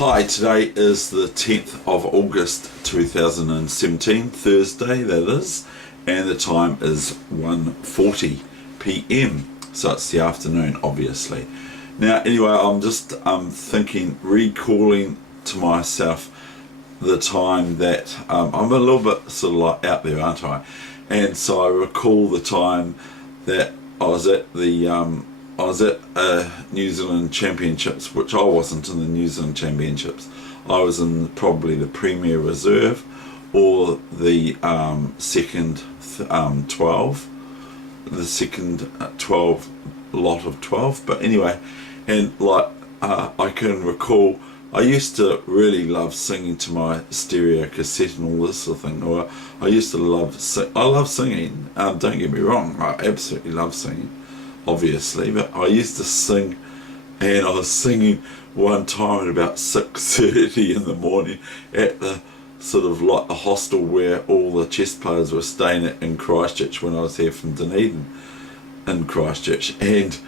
Hi, today is the 10th of August 2017, Thursday that is, and the time is 1:40 p.m, so it's the afternoon obviously. Now anyway, I'm just thinking, recalling to myself the time that I'm a little bit sort of like out there, aren't I? And so I recall the time that I was at the New Zealand Championships, which I wasn't in the New Zealand Championships. I was in probably the Premier Reserve or the second 12, the second 12 lot of 12. But anyway, and like I can recall, I used to really love singing to my stereo cassette and all this sort of thing. Or I used to I love singing. Don't get me wrong, I absolutely love singing, obviously, but I used to sing, and I was singing one time at about 6:30 in the morning at the sort of like the hostel where all the chess players were staying at in Christchurch when I was here from Dunedin in Christchurch, and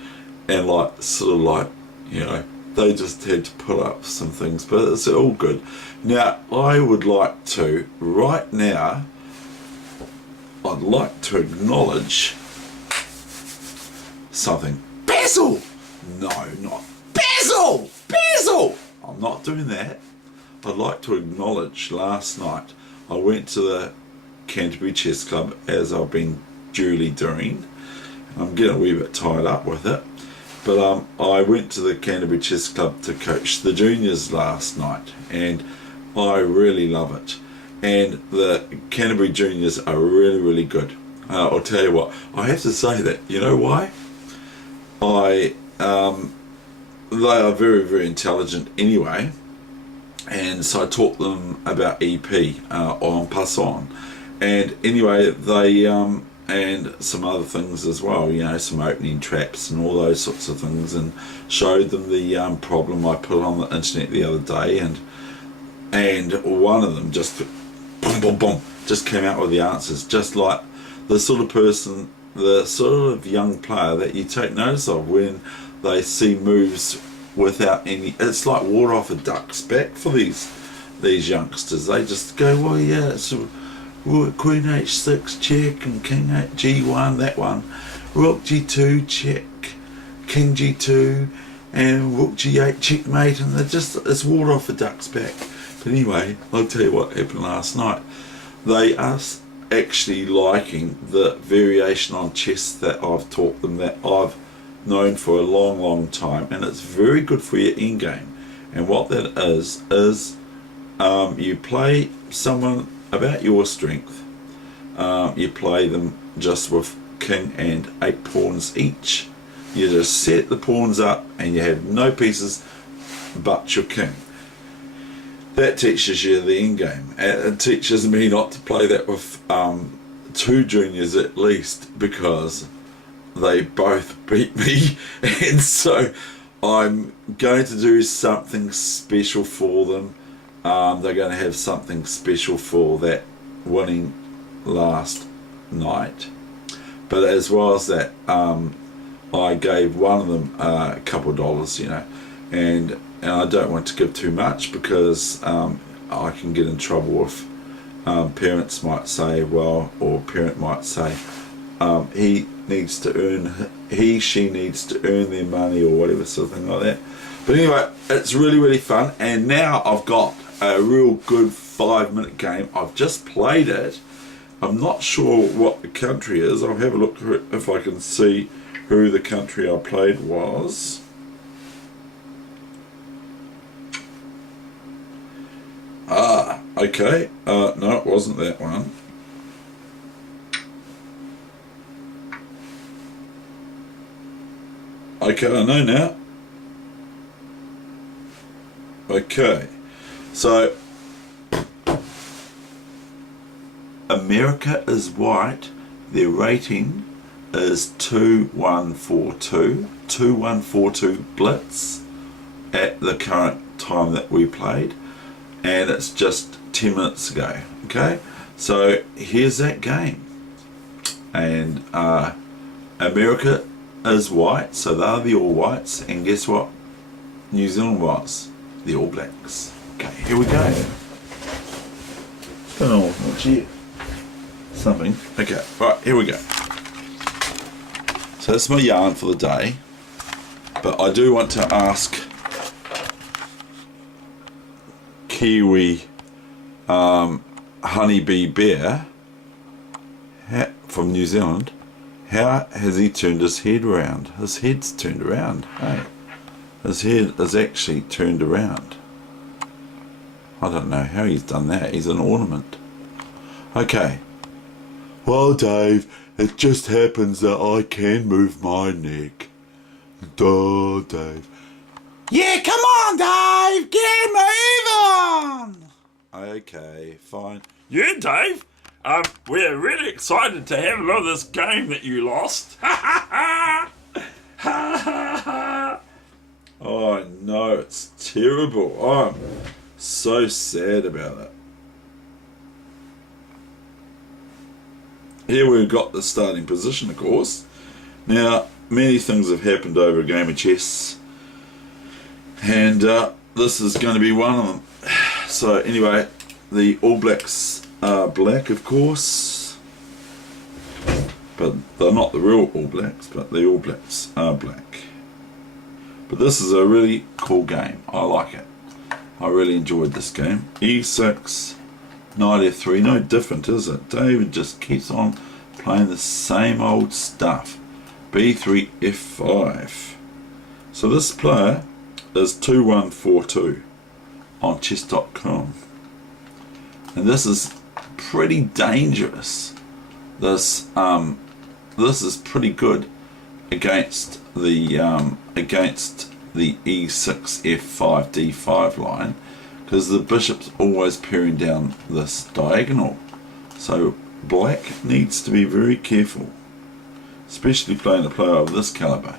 like sort of like, you know, they just had to put up some things, but it's all good. Now I would like to, right now, I'd like to acknowledge something. Basil! No, not Basil! Basil! I'm not doing that. I'd like to acknowledge last night I went to the Canterbury Chess Club, as I've been duly doing. I'm getting a wee bit tied up with it, but I went to the Canterbury Chess Club to coach the juniors last night, and I really love it. And the Canterbury juniors are really, really good. I'll tell you what, I have to say that, you know why? They are very, very intelligent anyway, and so I taught them about EP, en passant, and anyway they and some other things as well, you know, some opening traps and all those sorts of things, and showed them the problem I put on the internet the other day, and one of them just boom, boom, boom, just came out with the answers, just like the sort of person, the sort of young player that you take notice of when they see moves without any, it's like water off a duck's back for these youngsters. They just go, well, yeah, it's Queen H6 check and King G1, that one, Rook G2 check, King G2 and Rook G8 checkmate, and they're just, it's water off a duck's back. But anyway, I'll tell you what happened last night. They are actually liking the variation on chess that I've taught them, that I've known for a long, long time, and it's very good for your endgame. And what that is you play someone about your strength, you play them just with king and 8 pawns each. You just set the pawns up and you have no pieces but your king. That teaches you the end game, and it teaches me not to play that with 2 juniors at least, because they both beat me, and so I'm going to do something special for them. They're going to have something special for that winning last night, but as well as that, I gave one of them a couple of dollars, you know, and I don't want to give too much, because I can get in trouble if parents might say, well, or parent might say, he she needs to earn their money, or whatever sort of thing like that. But anyway, it's really, really fun, and now I've got a real good 5-minute game. I've just played it. I'm not sure what the country is. I'll have a look if I can see who the country I played was. Okay, no, it wasn't that one. Okay, I know now. Okay, so America is white. Their rating is 2142 Blitz at the current time that we played, and it's just 10 minutes ago. Okay, so here's that game, and America is white, so they're the all whites, and guess what New Zealand was? the All Blacks. Okay, here we go. What's going on? What's here? Something. Okay, right, here we go. So that's my yarn for the day. But I do want to ask Kiwi Honeybee Bear from New Zealand, how has he turned his head around? His head's turned around, hey? His head is actually turned around. I don't know how he's done that. He's an ornament. Okay. Well, Dave, it just happens that I can move my neck. Duh, Dave. Yeah, come on, Dave! Get moving! Okay, fine. Yeah, Dave. We're really excited to have a look at this game that you lost. Oh no, it's terrible. I'm so sad about it. Here we've got the starting position, of course. Now, many things have happened over a game of chess, and this is going to be one of them. So anyway, the All Blacks are black, of course, but they're not the real All Blacks, but the All Blacks are black. But this is a really cool game. I like it. I really enjoyed this game. E6, knight f3, no different, is it? David just keeps on playing the same old stuff. b3, f5. So this player is 2142 on chess.com. And this is pretty dangerous. This is pretty good against the e6 f5 d5 line, because the bishop's always peering down this diagonal. So black needs to be very careful, especially playing a player of this caliber.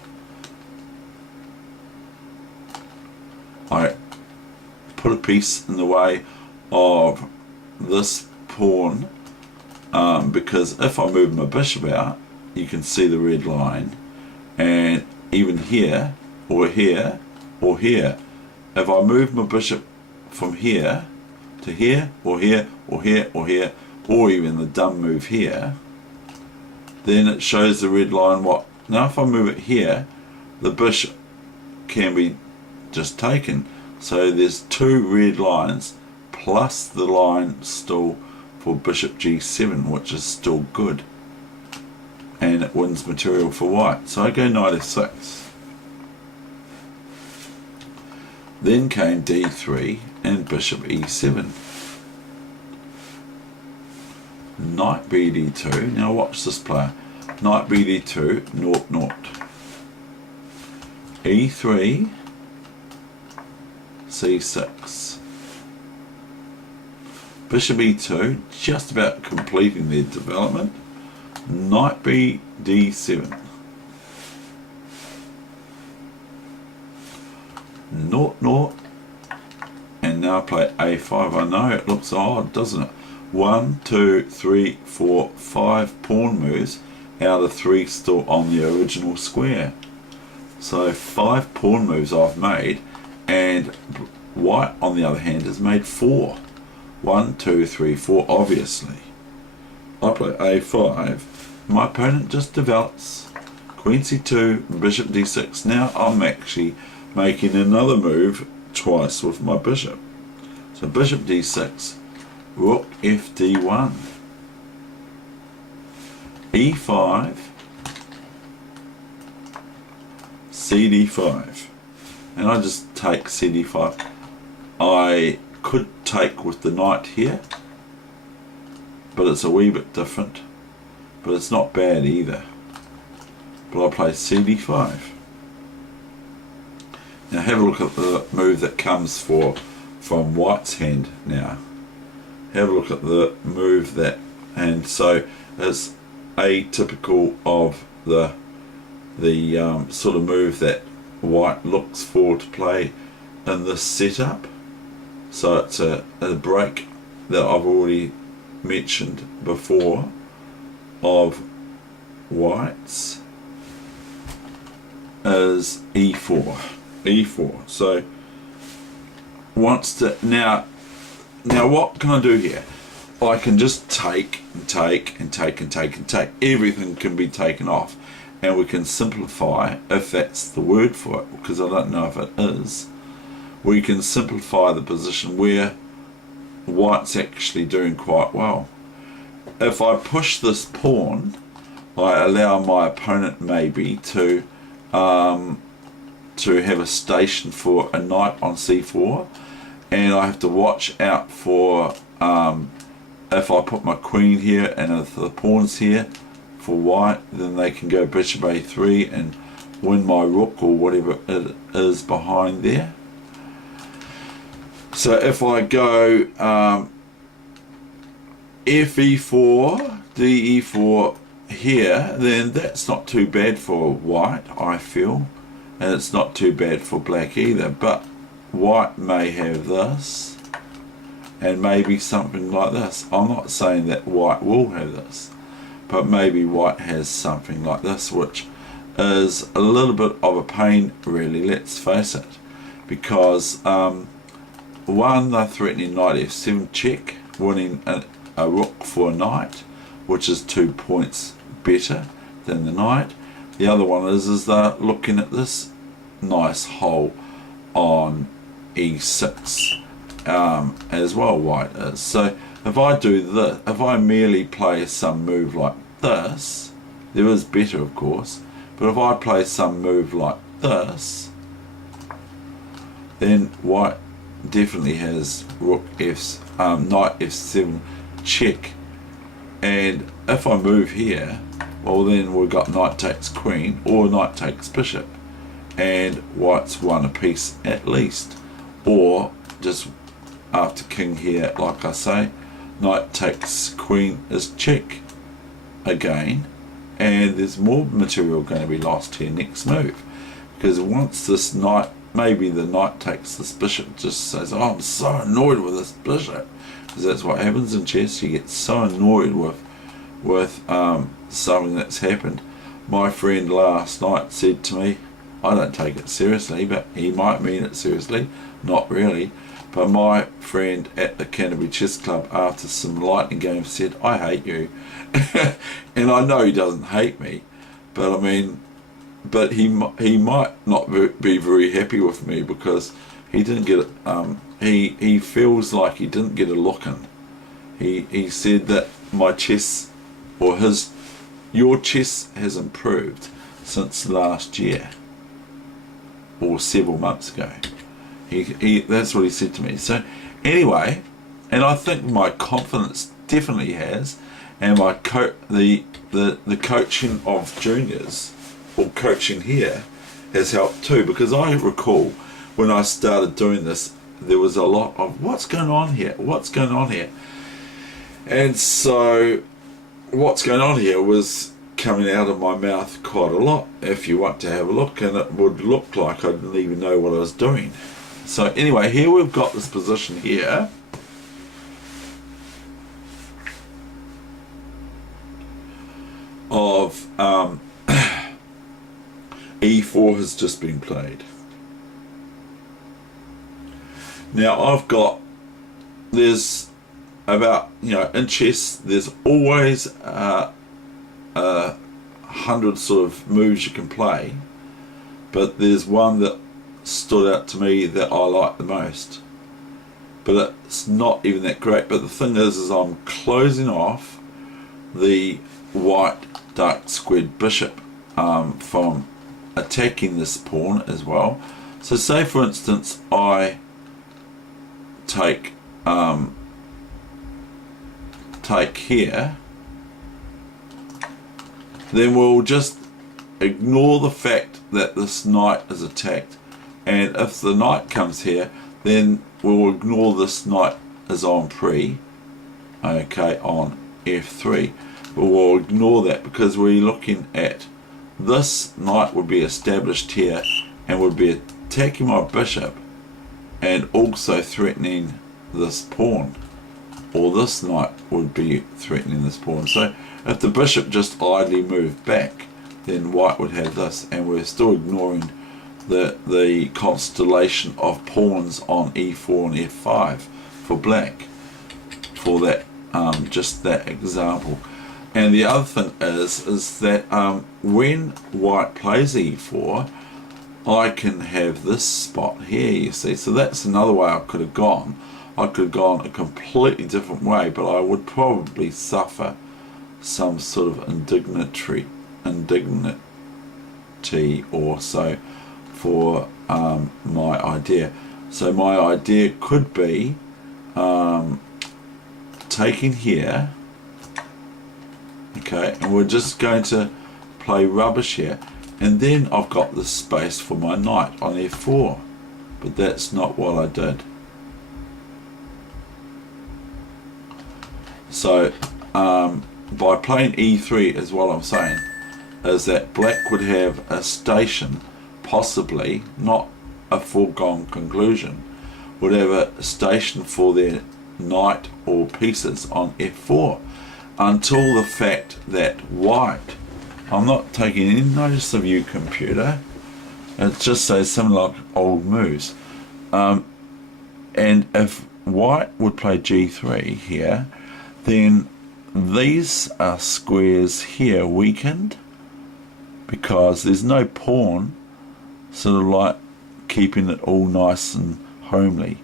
I put a piece in the way of this pawn, because if I move my bishop out, you can see the red line, and even here or here or here, if I move my bishop from here to here or here or here or here, or even the dumb move here, then it shows the red line. What now if I move it here, the bishop can be just taken. So there's two red lines plus the line still for bishop g7, which is still good, and it wins material for white. So I go knight f6. Then came d3 and bishop e7. Knight bd2. Now watch this player. Knight bd2, 0-0. e3, c6. Bishop e2, just about completing their development. Knight b d7. 0-0. And now I play a5. I know it looks odd, doesn't it? 1, 2, 3, 4, 5 pawn moves out of 3 still on the original square. So 5 pawn moves I've made, and white on the other hand has made 4. 1, 2, 3, 4, obviously. I play a5. My opponent just develops. Queen c2, bishop d6. Now I'm actually making another move twice with my bishop. So bishop d6, rook fd1, e5, cd5, and I just take cd5. I could take with the knight here, but it's a wee bit different, but it's not bad either. But I play cd5. Now have a look at the move that comes from white's hand now. Have a look at the move that, and so it's atypical of the sort of move that white looks for to play in this setup. So it's a break that I've already mentioned before of white's is e4. So wants to now what can I do here? I can just take and take and take and take and take. Everything can be taken off, and we can simplify, if that's the word for it, because I don't know if it is. We can simplify the position where white's actually doing quite well. If I push this pawn, I allow my opponent maybe to have a station for a knight on c4, and I have to watch out for if I put my queen here and if the pawn's here for white, then they can go bishop a3 and win my rook or whatever it is behind there. So if I go fe4, de4 here, then that's not too bad for white, I feel, and it's not too bad for black either. But white may have this and maybe something like this. I'm not saying that white will have this, but maybe white has something like this, which is a little bit of a pain, really, let's face it, because one, they're threatening knight f7 check, winning a rook for a knight, which is 2 points better than the knight. The other one is they're looking at this nice hole on e6 as well, white is. So if I do this, if I merely play some move like this, there is better of course, but if I play some move like this, then white definitely has rook knight f7 check, and if I move here, well then we've got knight takes queen or knight takes bishop, and white's won a piece at least. Or just after king here, like I say, knight takes queen is check again, and there's more material going to be lost here next move, because once this knight, maybe the knight takes this bishop, just says, oh, I'm so annoyed with this bishop, because that's what happens in chess. You get so annoyed with something that's happened. My friend last night said to me, I don't take it seriously, but he might mean it seriously, not really, but my friend at the Canterbury Chess Club after some lightning games said, I hate you. And I know he doesn't hate me, but I mean, but he might not be very happy with me because he didn't get it. He feels like he didn't get a look in. He said that my chess, or your chess has improved since last year or several months ago. That's what he said to me. So anyway, and I think my confidence definitely has, and my the coaching of juniors, or coaching here, has helped too, because I recall when I started doing this, there was a lot of what's going on here, and so what's going on here was coming out of my mouth quite a lot, if you want to have a look, and it would look like I didn't even know what I was doing. So anyway, here we've got this position here of e4 has just been played. Now I've got, there's about, in chess there's always 100 sort of moves you can play, but there's one that stood out to me that I like the most, but it's not even that great. But the thing is I'm closing off the white dark squared bishop from attacking this pawn as well. So say for instance I take here, then we'll just ignore the fact that this knight is attacked, and if the knight comes here, then we'll ignore this knight is on on f3, but we'll ignore that because we're looking at this knight would be established here and would be attacking my bishop and also threatening this pawn, or this knight would be threatening this pawn. So if the bishop just idly moved back, then white would have this, and we're still ignoring the constellation of pawns on e4 and f5 for black, for that just that example. And the other thing is that when white plays e4, I can have this spot here, you see. So that's another way I could have gone. I could have gone a completely different way, but I would probably suffer some sort of indignity or so for my idea. So my idea could be taking here, okay, and we're just going to play rubbish here, and then I've got the space for my knight on f4, but that's not what I did. So by playing e3 is what I'm saying, is that black would have a station, possibly, not a foregone conclusion, would have a station for their knight or pieces on f4, until the fact that white, I'm not taking any notice of you, computer, it just says something like old moves, and if white would play g3 here, then these are squares here weakened, because there's no pawn sort of like keeping it all nice and homely.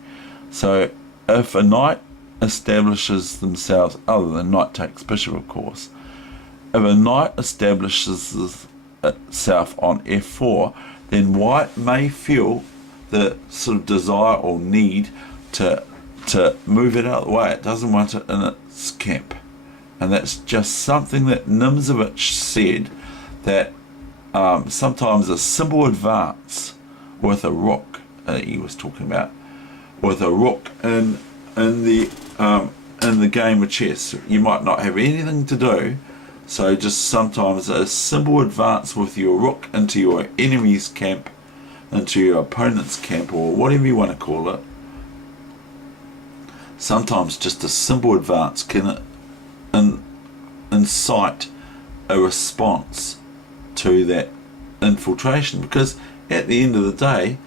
So if a knight establishes themselves, other than knight takes bishop of course, if a knight establishes itself on f4, then white may feel the sort of desire or need to move it out of the way. It doesn't want it in its camp. And that's just something that Nimzowitsch said, that sometimes a simple advance with a rook, he was talking about, with a rook in the game of chess, you might not have anything to do, so just sometimes a simple advance with your rook into your enemy's camp, into your opponent's camp, or whatever you want to call it, sometimes just a simple advance can incite a response to that infiltration, because at the end of the day,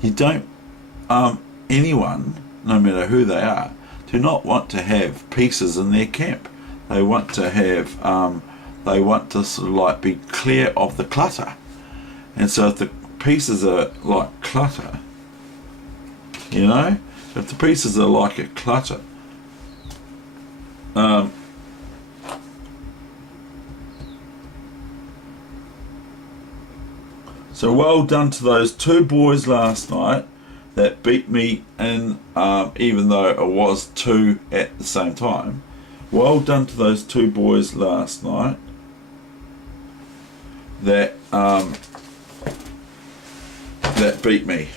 you don't anyone, no matter who they are, do not want to have pieces in their camp. They want to have they want to sort of like be clear of the clutter. And so if the pieces are like clutter, you know, if the pieces are like a clutter, so well done to those two boys last night that beat me in, even though it was two at the same time. Well done to those two boys last night that that beat me.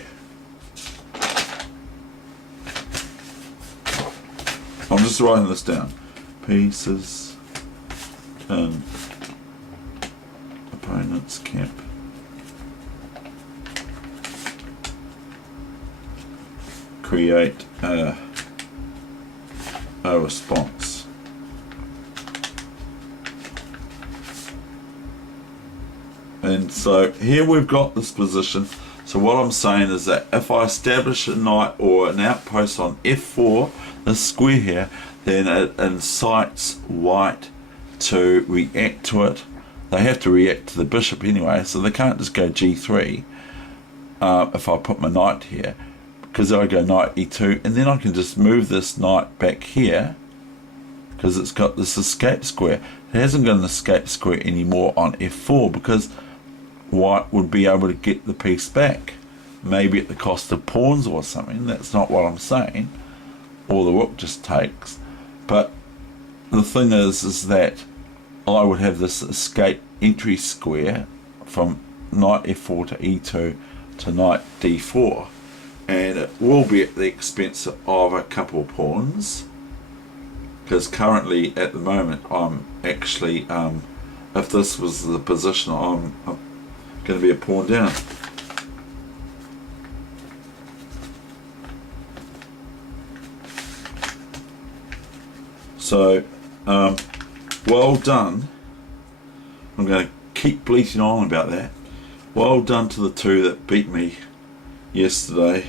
I'm just writing this down. Pieces in opponent's camp. Create a response. And so here we've got this position. So what I'm saying is that if I establish a knight or an outpost on f4, this square here, then it incites white to react to it. They have to react to the bishop anyway, so they can't just go g3 if I put my knight here, because I go knight e2, and then I can just move this knight back here because it's got this escape square. It hasn't got an escape square anymore on f4 because white would be able to get the piece back, maybe at the cost of pawns or something. That's not what I'm saying, or the rook just takes. But the thing is that I would have this escape entry square from knight f4 to e2 to knight d4, and it will be at the expense of a couple of pawns, because currently at the moment I'm actually, if this was the position, I'm going to be a pawn down. So well done. I'm going to keep bleating on about that. well done to the two that beat me yesterday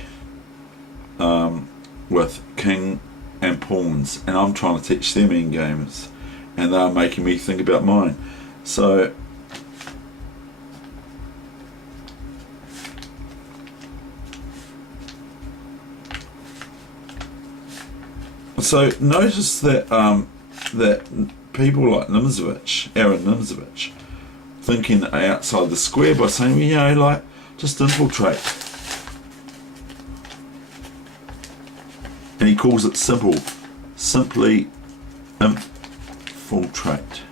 with king and pawns, and I'm trying to teach them end games, and they're making me think about mine. So notice that that people like Aaron Nimzovich, thinking outside the square by saying, you know, like, just infiltrate. And he calls it simply infiltrate.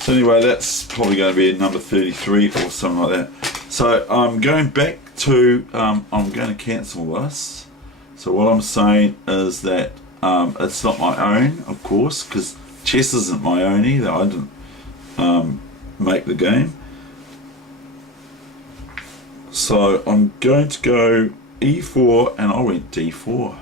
So anyway, that's probably going to be number 33 or something like that. So I'm going back to, I'm going to cancel this. So what I'm saying is that it's not my own, of course, because chess isn't my own either. I didn't make the game. So I'm going to go e4, and I went d4.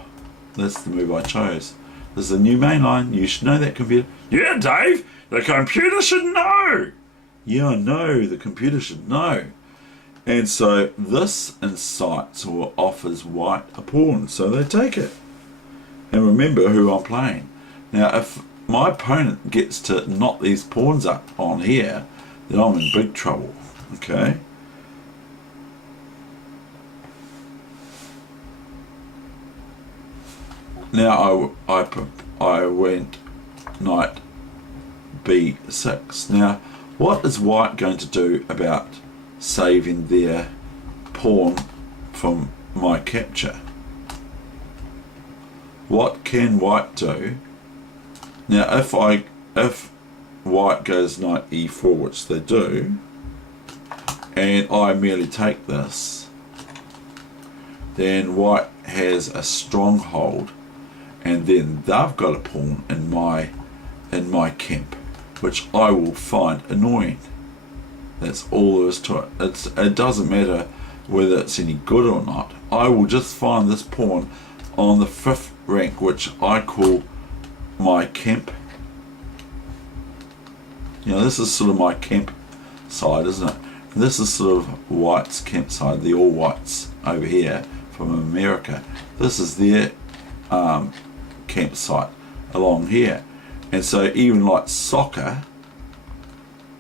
That's the move I chose. This is a new main line. You should know that, computer. Yeah, Dave, the computer should know. Yeah, I know, the computer should know. And so this incites or offers white a pawn, so they take it. And remember who I'm playing. Now, if my opponent gets to knot these pawns up on here, then I'm in big trouble, okay? Now I went knight b6. Now, what is white going to do about saving their pawn from my capture? What can white do? Now, if white goes knight e4, which they do, and I merely take this, then white has a stronghold, and then they've got a pawn in my camp, which I will find annoying. That's all there is to it. It doesn't matter whether it's any good or not. I will just find this pawn on the 5th rank, which I call my camp. You know, this is sort of my camp side, isn't it? And this is sort of white's camp side, the all whites over here from America. This is their campsite along here. And so even like soccer,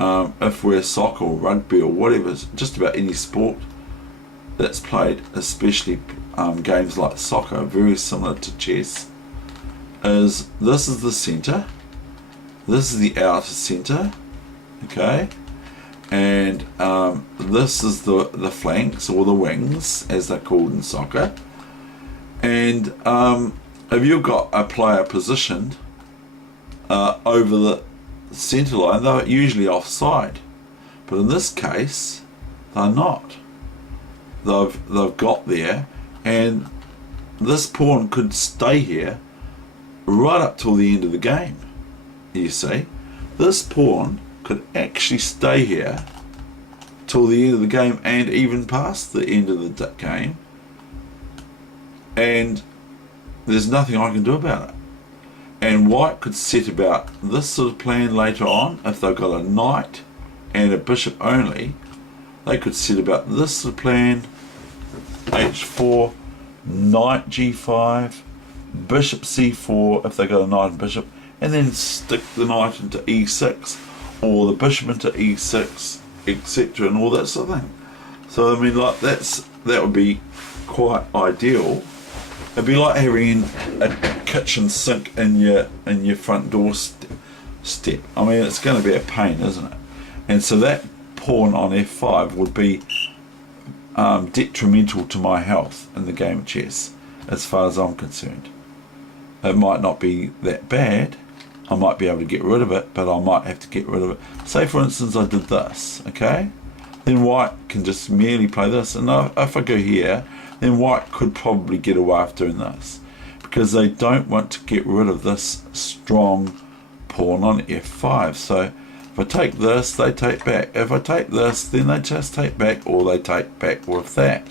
if we're soccer or rugby or whatever, just about any sport that's played, especially games like soccer, very similar to chess, is this is the center, this is the outer center, okay, and this is the flanks or the wings, as they're called in soccer. And if you've got a player positioned over the centre line, they're usually offside, but in this case they're not. They've got there, and this pawn could stay here right up till the end of the game. You see, this pawn could actually stay here till the end of the game, and even past the end of the game, and there's nothing I can do about it. And white could set about this sort of plan later on. If they've got a knight and a bishop only, they could set about this sort of plan: h4, knight g5, bishop c4 if they've got a knight and bishop, and then stick the knight into e6 or the bishop into e6, etc., and all that sort of thing. So I mean, like, that would be quite ideal. It'd be like having a kitchen sink in your front door step. I mean, it's going to be a pain, isn't it? And so that pawn on f5 would be detrimental to my health in the game of chess, as far as I'm concerned. It might not be that bad. I might be able to get rid of it, but I might have to get rid of it. Say, for instance, I did this, okay? Then white can just merely play this, and if I go here, then white could probably get away with doing this, because they don't want to get rid of this strong pawn on f5. So if I take this, they take back. If I take this, then they just take back, or they take back with that.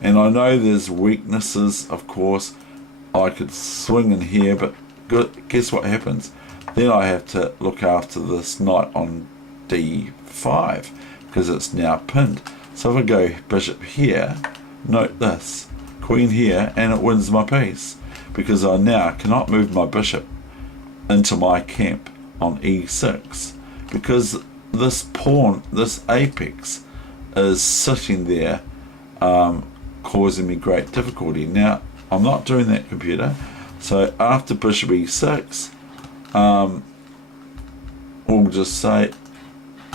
And I know there's weaknesses, of course. I could swing in here, but guess what happens? Then I have to look after this knight on d5, because it's now pinned. So if I go bishop here, note this, queen here, and it wins my piece, because I now cannot move my bishop into my camp on e6, because this pawn, this apex, is sitting there causing me great difficulty. Now I'm not doing that, computer. So after bishop e6, we'll just say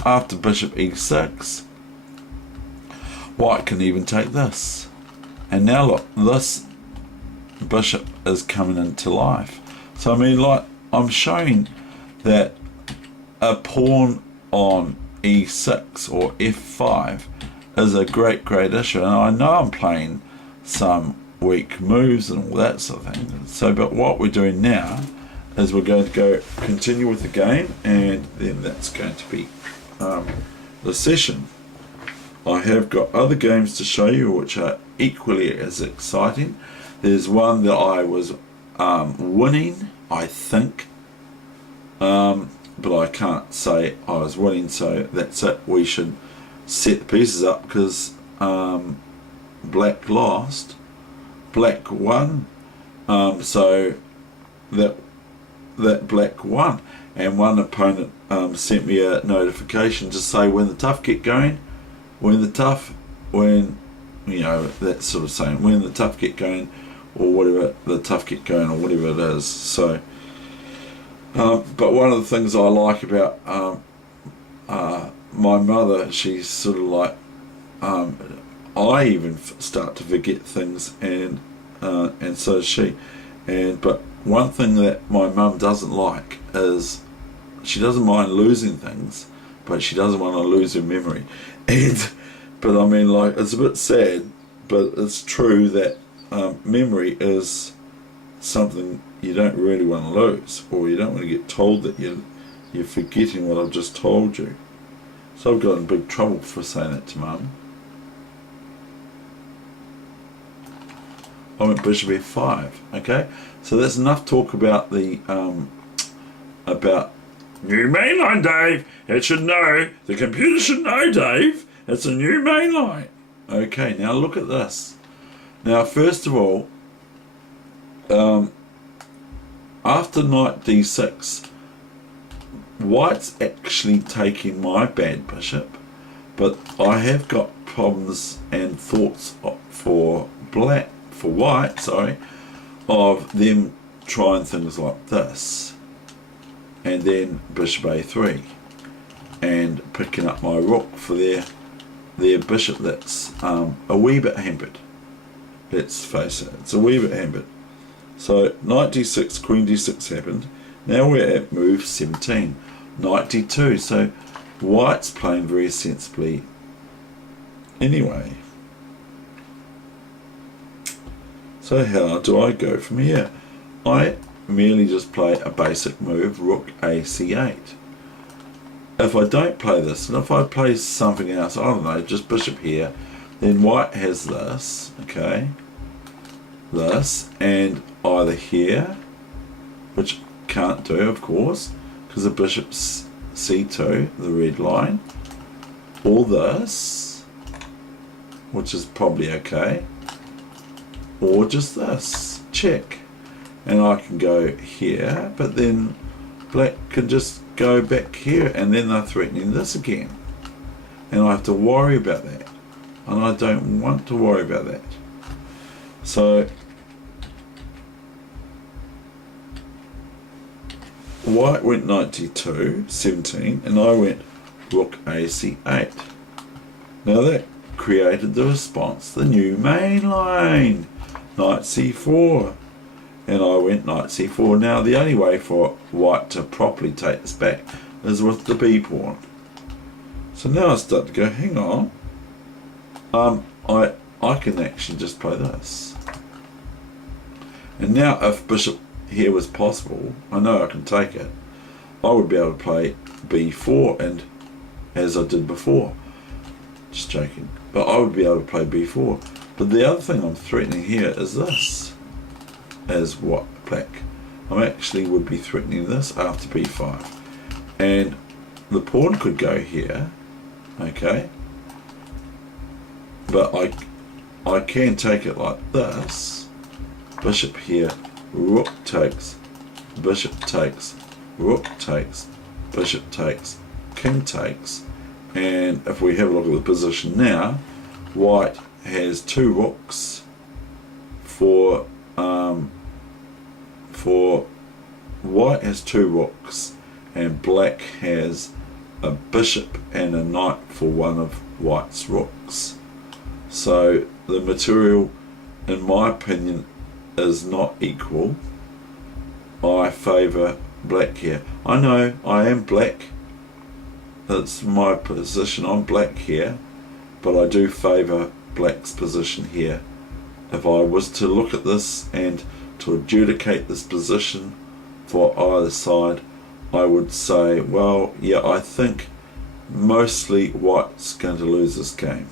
after bishop e6, white can even take this, and now look, this bishop is coming into life. So I mean, like, I'm showing that a pawn on e6 or f5 is a great issue, and I know I'm playing some weak moves and all that sort of thing. So, but what we're doing now is we're going to continue with the game, and then that's going to be the session. I have got other games to show you which are equally as exciting. There's one that I was winning, I think, but I can't say I was winning, so that's it. We should set the pieces up, because black lost, black won, so that black won, and one opponent sent me a notification to say when the tough get going, when you know, that sort of saying, when the tough get going, or whatever, the tough get going, or whatever it is. So but one of the things I like about my mother, she's sort of like, I even start to forget things, and so does she. But one thing that my mum doesn't like is she doesn't mind losing things, but she doesn't want to lose her memory. But I mean, like, it's a bit sad, but it's true that memory is something you don't really want to lose, or you don't want to get told that you're forgetting what I've just told you. So I've got in big trouble for saying that to Mum. I went bishop f5. Okay, so that's enough talk about the about new mainline, Dave. It should know. The computer should know, Dave. It's a new mainline. Okay, now look at this. Now, first of all, after knight d6, white's actually taking my bad bishop, but I have got problems and thoughts for white, sorry, of them trying things like this, and then bishop a3, and picking up my rook for their bishop that's a wee bit hampered. Let's face it, it's a wee bit hampered. So knight d6, queen d6 happened. Now we're at move 17, knight d2. So white's playing very sensibly anyway. So how do I go from here? I merely just play a basic move, rook ac8. If I don't play this, and if I play something else, I don't know, just bishop here, then white has this, okay, this, and either here, which can't do, of course, because the bishop's c2, the red line, or this, which is probably okay, or just this, check. And I can go here, but then black can just go back here, and then they're threatening this again. And I have to worry about that. And I don't want to worry about that. So white went knight d2, 17, and I went rook ac8. Now that created the response, the new main line, knight c4, and I went knight c4. Now the only way for white to properly take this back is with the b pawn. So now I start to go, hang on, I can actually just play this. And now if bishop here was possible, I know I can take it. I would be able to play b4, and as I did before, just joking, but I would be able to play b4. But the other thing I'm threatening here is this, as what, black. I actually would be threatening this after b5, and the pawn could go here, okay, but I can take it like this, bishop here, rook takes, bishop takes, rook takes, bishop takes, king takes, and if we have a look at the position now, white has two rooks for white has two rooks, and black has a bishop and a knight for one of white's rooks. So the material, in my opinion, is not equal. I favour black here. I know I am black, that's my position, I'm black here, but I do favour black's position here. If I was to look at this and to adjudicate this position for either side, I would say, well, yeah, I think mostly white's going to lose this game.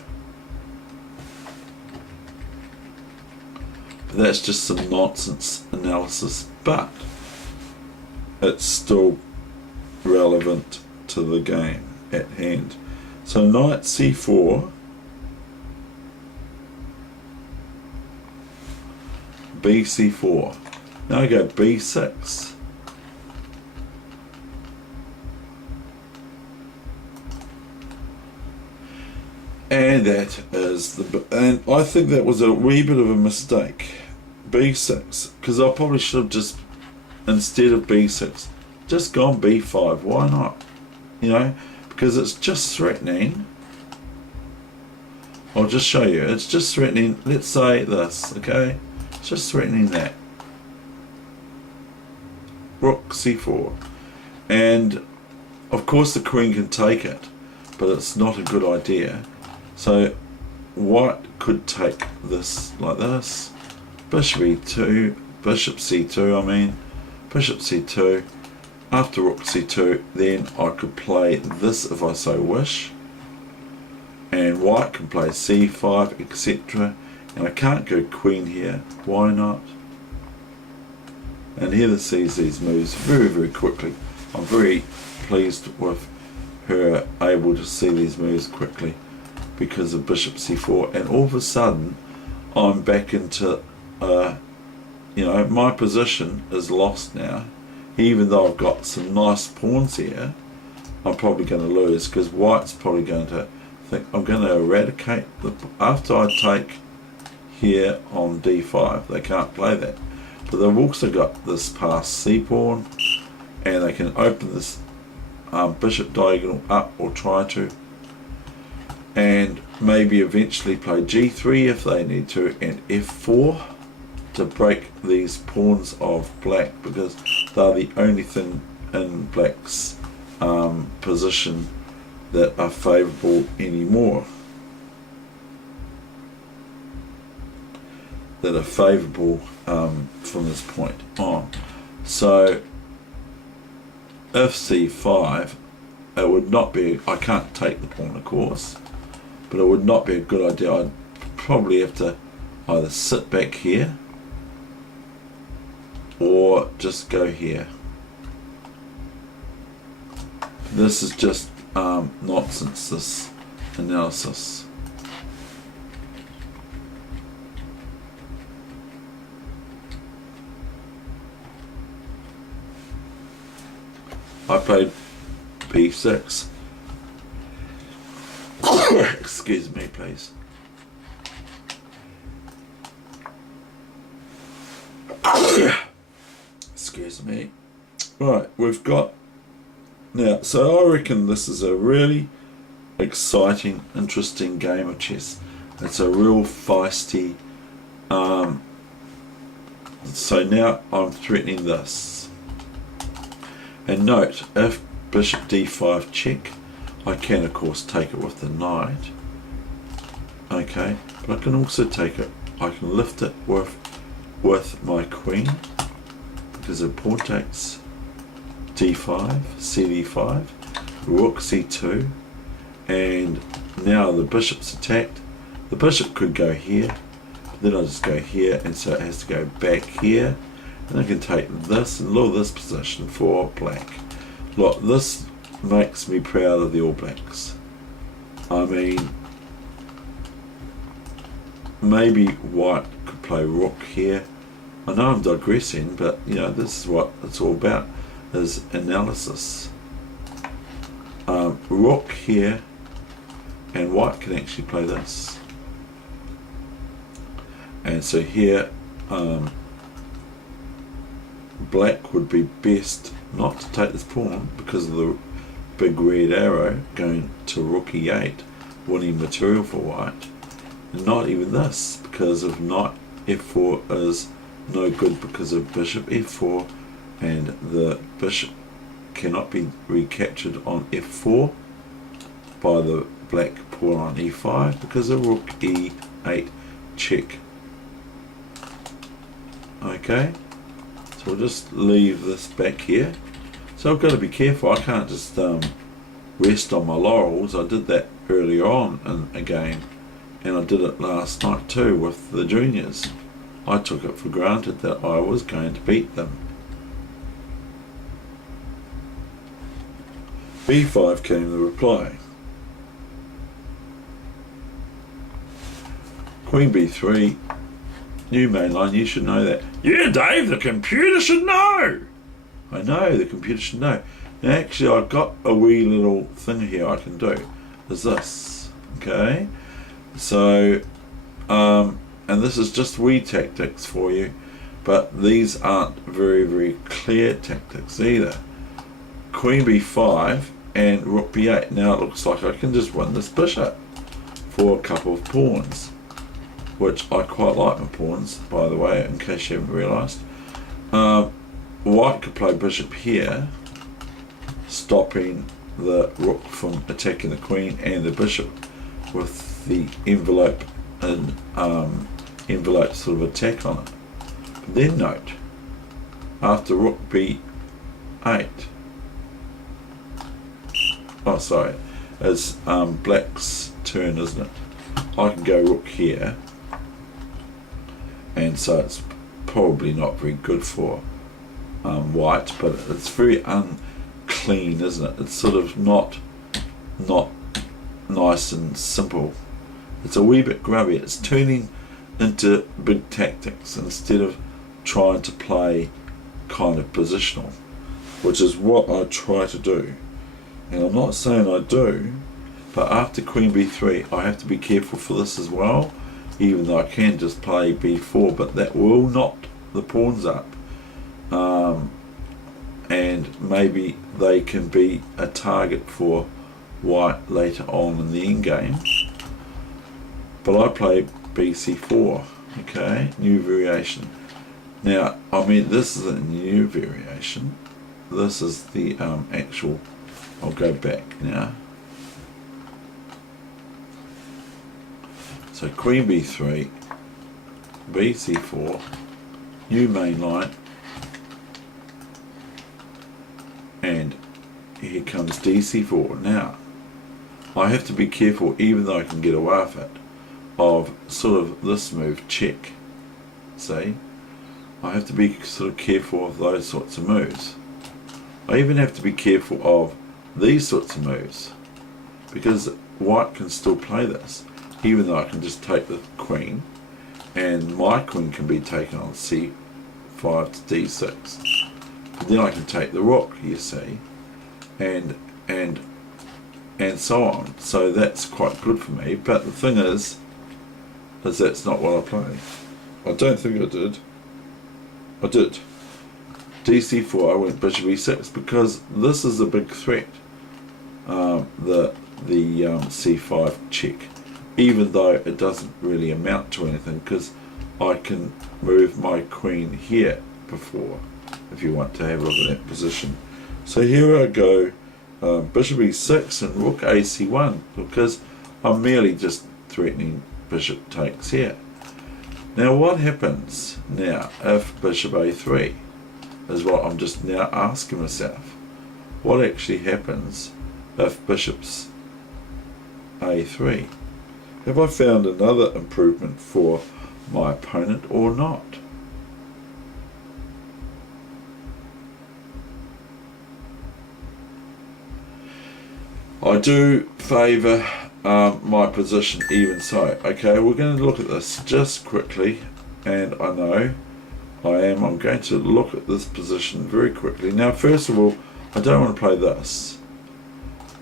But that's just some nonsense analysis, but it's still relevant to the game at hand. So knight c4, bc4. Now I go b6. And that is and I think that was a wee bit of a mistake. b6, because I probably should have just, instead of b6, just gone b5. Why not? You know, because it's just threatening. I'll just show you. It's just threatening, let's say this, okay? It's just threatening that. Rook c4. And of course the queen can take it, but it's not a good idea. So white could take this like this. Bishop e2, bishop c2, I mean, bishop c2. After rook c2, then I could play this if I so wish. And white can play c5, etc. And I can't go queen here. Why not? And Heather sees these moves very, very quickly. I'm very pleased with her able to see these moves quickly because of bishop c4. And all of a sudden, I'm back into, you know, my position is lost now. Even though I've got some nice pawns here, I'm probably going to lose because white's probably going to think I'm going to eradicate the, after I take here on d5, they can't play that. But they've also got this passed c pawn, and they can open this bishop diagonal up, or try to, and maybe eventually play g3 if they need to, and f4 to break these pawns of black, because they're the only thing in black's position that are favourable anymore. That are favourable from this point on. So if c5, it would not be, I can't take the pawn of course, but it would not be a good idea. I'd probably have to either sit back here or just go here. This is just nonsense, this analysis. I played b6. Excuse me, please. Excuse me. Right, we've got now, so I reckon this is a really exciting, interesting game of chess. It's a real feisty. So now I'm threatening this. And note, if bishop d5 check, I can of course take it with the knight. Okay, but I can also take it, I can lift it with my queen, because a pawn takes d5, cd5, rook c2, and now the bishop's attacked. The bishop could go here, but then I'll just go here, and so it has to go back here, and I can take this and look at this position for black. Look, this makes me proud of the All Blacks. I mean, maybe white could play rook here. I know I'm digressing, but you know, this is what it's all about, is analysis. Rook here, and white can actually play this. And so here, black would be best not to take this pawn because of the big red arrow going to rook e8, winning material for white. And not even this, because of knight f4 is no good because of bishop f4, and the bishop cannot be recaptured on f4 by the black pawn on e5 because of rook e8 check. Okay, so we'll just leave this back here. So I've got to be careful, I can't just rest on my laurels. I did that earlier on in a game, and I did it last night too with the juniors. I took it for granted that I was going to beat them. b5 came the reply. Queen b3, new mainline, you should know that. Yeah, Dave, the computer should know. I know, the computer should know. Now actually I've got a wee little thing here I can do. Is this, okay? So, and this is just wee tactics for you, but these aren't very, very clear tactics either. Queen b5 and rook b8. Now it looks like I can just win this bishop for a couple of pawns, which I quite like my pawns, by the way, in case you haven't realised. White could play bishop here, stopping the rook from attacking the queen and the bishop with the envelope and envelope sort of attack on it. But then note, after rook b8, oh sorry, it's black's turn, isn't it? I can go rook here, and so it's probably not very good for white, but it's very unclean, isn't it? It's sort of not nice and simple. It's a wee bit grubby. It's turning into big tactics instead of trying to play kind of positional, which is what I try to do. And I'm not saying I do, but after queen b3 I have to be careful for this as well, even though I can just play b4, but that will knock the pawns up, and maybe they can be a target for white later on in the endgame. But I play bc4, okay, new variation. Now, I mean, this is a new variation. This is the actual, I'll go back now. So queen b3, bc4, new main line, and here comes dc4. Now, I have to be careful, even though I can get away with it, of sort of this move, check. See? I have to be sort of careful of those sorts of moves. I even have to be careful of these sorts of moves, because white can still play this, even though I can just take the queen, and my queen can be taken on c5 to d6. But then I can take the rook, you see, and so on. So that's quite good for me. But the thing is that's not what I played. I don't think I did. I did. dc4, I went bishop e6 because this is a big threat. The c5 check, even though it doesn't really amount to anything, because I can move my queen here before, if you want to have a look at that position. So here I go, bishop e6 and rook ac1, because I'm merely just threatening bishop takes here. Now what happens now if bishop a3 is what I'm just now asking myself. what actually happens if bishop's a3. Have I found another improvement for my opponent or not? I do favour my position even so. Okay, we're going to look at this just quickly, and I know I'm going to look at this position very quickly. Now, first of all, I don't want to play this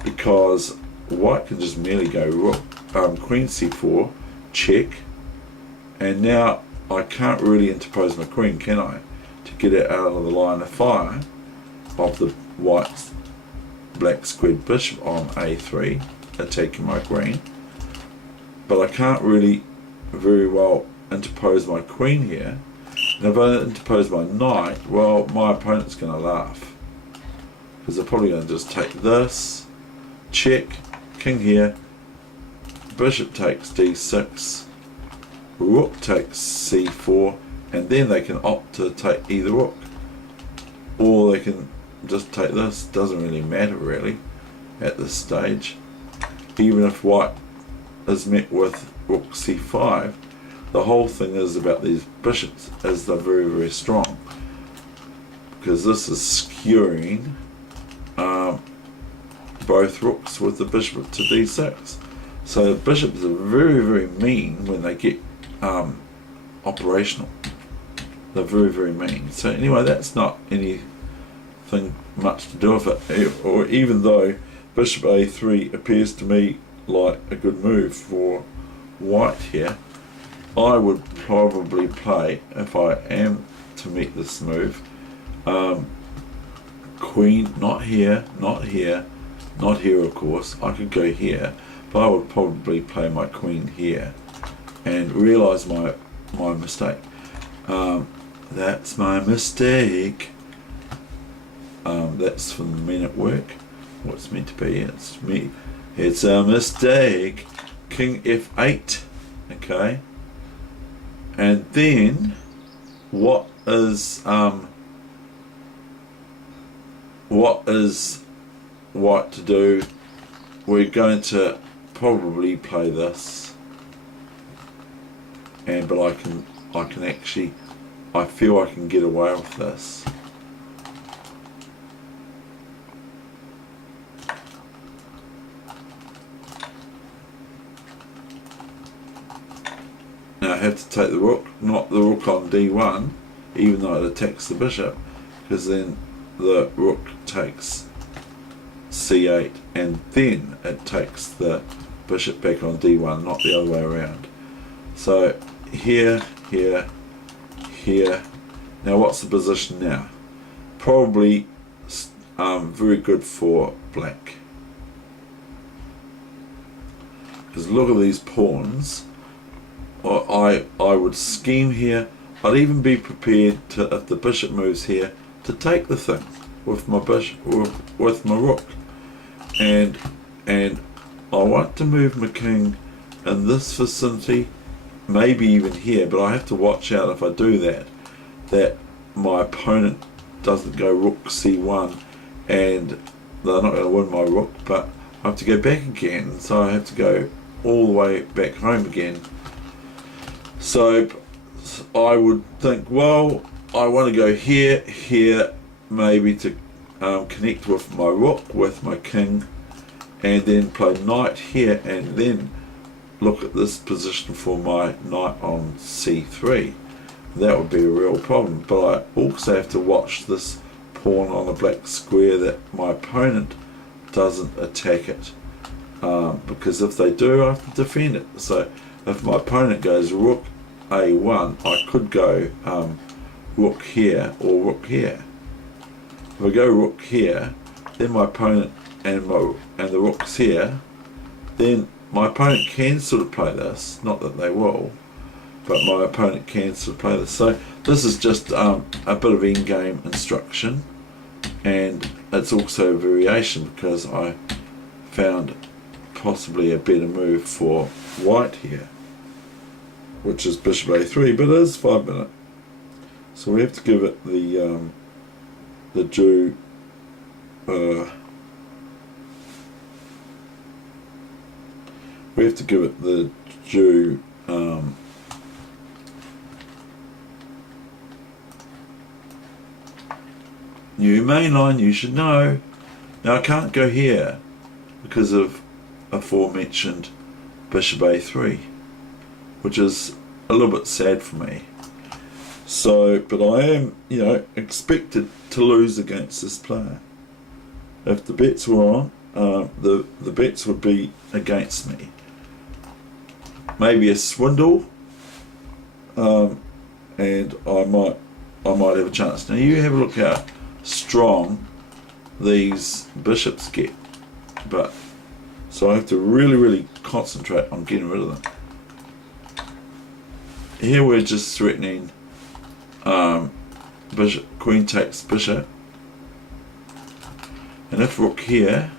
because white can just merely go rook, queen c4, check, and now I can't really interpose my queen, can I, to get it out of the line of fire of the white's black squared bishop on a3, attacking my queen. But I can't really very well interpose my queen here. And if I interpose my knight, well, my opponent's going to laugh, because they're probably going to just take this, check, king here, bishop takes d6, rook takes c4, and then they can opt to take either rook, or they can just take this. Doesn't really matter really at this stage. Even if white is met with rook c5, the whole thing is about these bishops, as they're very, very strong, because this is skewing both rooks with the bishop to d6. So bishops are very, very mean when they get operational. They're very, very mean. So anyway, that's not anything much to do with it. Or even though bishop a3 appears to me like a good move for white here, I would probably play, if I am to meet this move, queen, not here, not here, not here of course. I could go here, but I would probably play my queen here and realise my mistake. That's my mistake. That's from the men at work. What's meant to be? It's me. It's a mistake. King f8. Okay. And then what is white to do? We're going to probably play this, but I can actually, I feel I can get away with this. Now I have to take the rook, not the rook on d1, even though it attacks the bishop, because then the rook takes c8 and then it takes the bishop back on d1, not the other way around. So here, here, here. Now what's the position now? Probably very good for black, because look at these pawns. I would scheme here. I'd even be prepared to, if the bishop moves here, to take the thing with my bishop or with my rook, and I want to move my king in this vicinity, maybe even here, but I have to watch out if I do that my opponent doesn't go rook c1, and they're not going to win my rook, but I have to go back again, so I have to go all the way back home again. So I would think, well, I want to go here, here, maybe to connect with my rook, with my king, and then play knight here, and then look at this position for my knight on c3. That would be a real problem, but I also have to watch this pawn on a black square, that my opponent doesn't attack it, because if they do, I have to defend it. So if my opponent goes rook a1, I could go rook here or rook here. If I go rook here, then my opponent and the rook's here, then my opponent can sort of play this, not that they will, but my opponent can sort of play this. So this is just a bit of endgame instruction, and it's also a variation because I found possibly a better move for white here, which is bishop a3, but it is 5 minutes, so we have to give it the due we have to give it the due new main line, you should know. Now I can't go here because of aforementioned bishop a3, which is a little bit sad for me. So, but I am, expected to lose against this player. If the bets were on, the bets would be against me. Maybe a swindle, and I might have a chance. Now you have a look how strong these bishops get, but so I have to really concentrate on getting rid of them. Here we're just threatening bishop, queen takes bishop, and if rook here,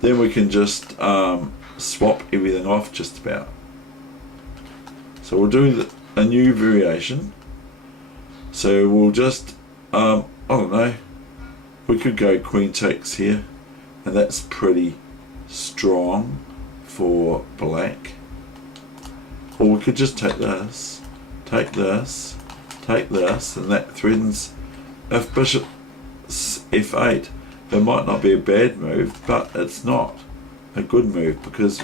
then we can just swap everything off just about. So we'll do a new variation. So we'll just I don't know, we could go queen takes here, and that's pretty strong for black. Or we could just take this, take this, take this, and that threatens. If bishop f8, it might not be a bad move, but it's not a good move because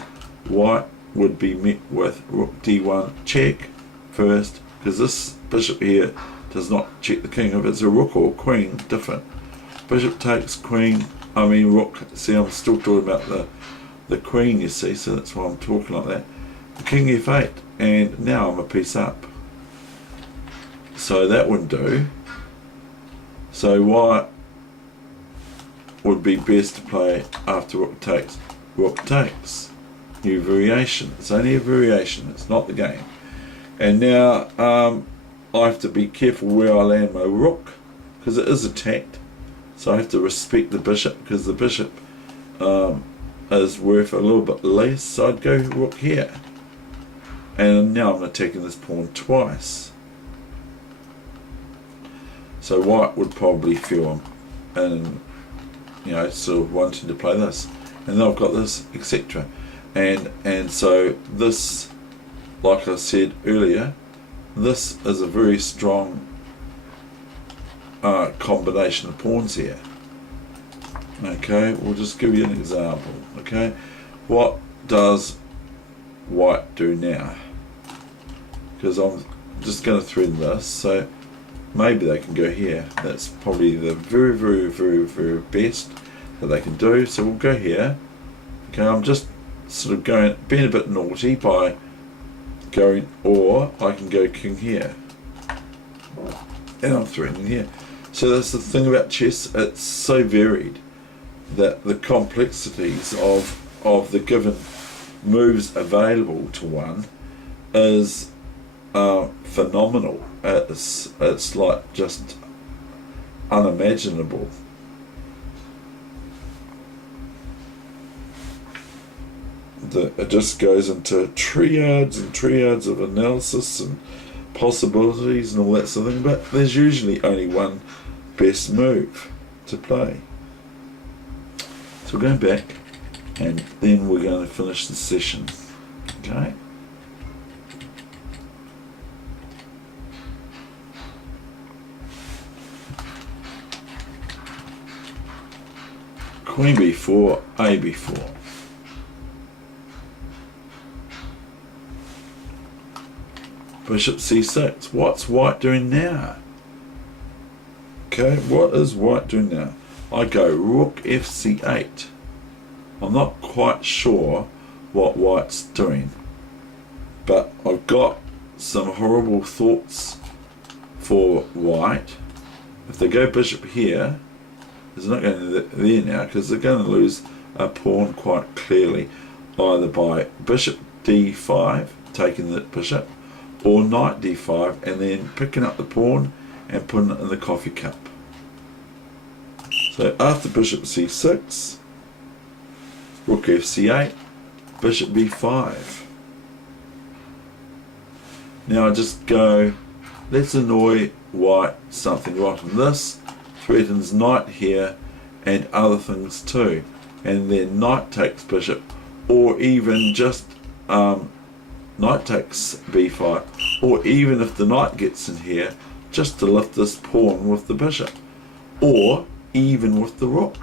white would be met with rook d1 check first, because this bishop here does not check the king. If it's a rook or queen, different. Bishop takes queen, rook. See, I'm still talking about the queen, you see, so that's why I'm talking like that. King f8, and now I'm a piece up. So that wouldn't do. So white would be best to play after rook takes. Rook takes. New variation. It's only a variation, it's not the game. And now I have to be careful where I land my rook, because it is attacked. So I have to respect the bishop, because the bishop is worth a little bit less. So I'd go rook here. And now I'm attacking this pawn twice. So white would probably feel and sort of wanting to play this. And then I've got this, etc. And so this, like I said earlier, this is a very strong combination of pawns here. Okay, we'll just give you an example. Okay, what does white do now? Because I'm just going to threaten this, so maybe they can go here. That's probably the very best that they can do. So we'll go here. Okay, I'm just sort of being a bit naughty by going, or I can go king here, and I'm threatening here. So that's the thing about chess, it's so varied that the complexities of the given moves available to one is phenomenal. It's like just unimaginable. It just goes into triads and triads of analysis and possibilities and all that sort of thing, but there's usually only one best move to play. So we're going back, and then we're going to finish the session. Okay. Queen b4, a b4. Bishop c6. What's white doing now? Okay, what is white doing now? I go rook fc8. I'm not quite sure what white's doing, but I've got some horrible thoughts for white. If they go bishop here, it's not going there now, because they're going to lose a pawn quite clearly, either by bishop d5, taking the bishop, or knight d5 and then picking up the pawn and putting it in the coffee cup. So after bishop c6, rook fc8, bishop b5. Now I just go, let's annoy white something right on this, threatens knight here and other things too. And then knight takes bishop, or even just knight takes b5, or even if the knight gets in here, just to lift this pawn with the bishop, or even with the rook